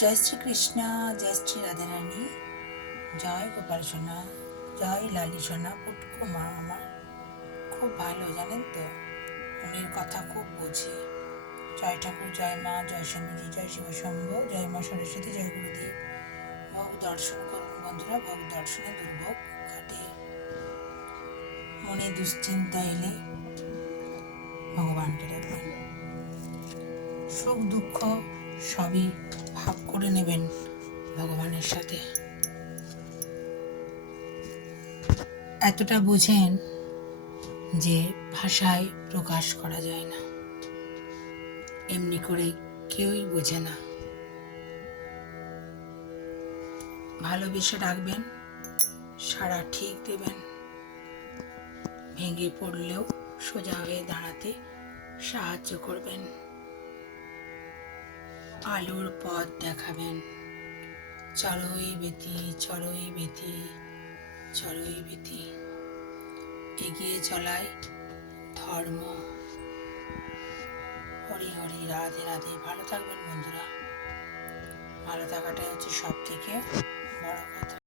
জয় শ্রীকৃষ্ণ, জয় শ্রী রাধারানী, জয় গোপাল সোনা, জয় লালি সোনা। পুটকু মা আমার খুব ভালো, জানেন তো, মনের কথা খুব বোঝে। জয় ঠাকুর, জয় মা, জয় স্বামীজি, জয় শিব শম্ভ, জয় মা সরস্বতী, জয় গুরুদেব। ভোগ দর্শন করুন বন্ধুরা, ভোগ দর্শনে দুর্ভোগ কাটে। মনে দুশ্চিন্তা এলে ভগবানকে ডাকবেন। সুখ দুঃখ সবই ভাগ করে নেবেন ভগবানের সাথে। এতটা বোঝেন যে ভাষায় প্রকাশ করা যায় না, এমনি করে কেউই বোঝে না। ভালোবেসে ডাকবেন, সাড়া ঠিক দেবেন। ভেঙে পড়লেও সোজা হয়ে দাঁড়াতে সাহায্য করবেন। আলোর পথ দেখাবেন। চড়ই বেতি, চড়ই বেতি, চড়ই বেতি। এগিয়ে চলায় ধর্ম। হরি হরি, রাধে রাধে। ভালো থাকবেন বন্ধুরা, ভালো থাকাটাই হচ্ছে সব থেকে বড় কথা।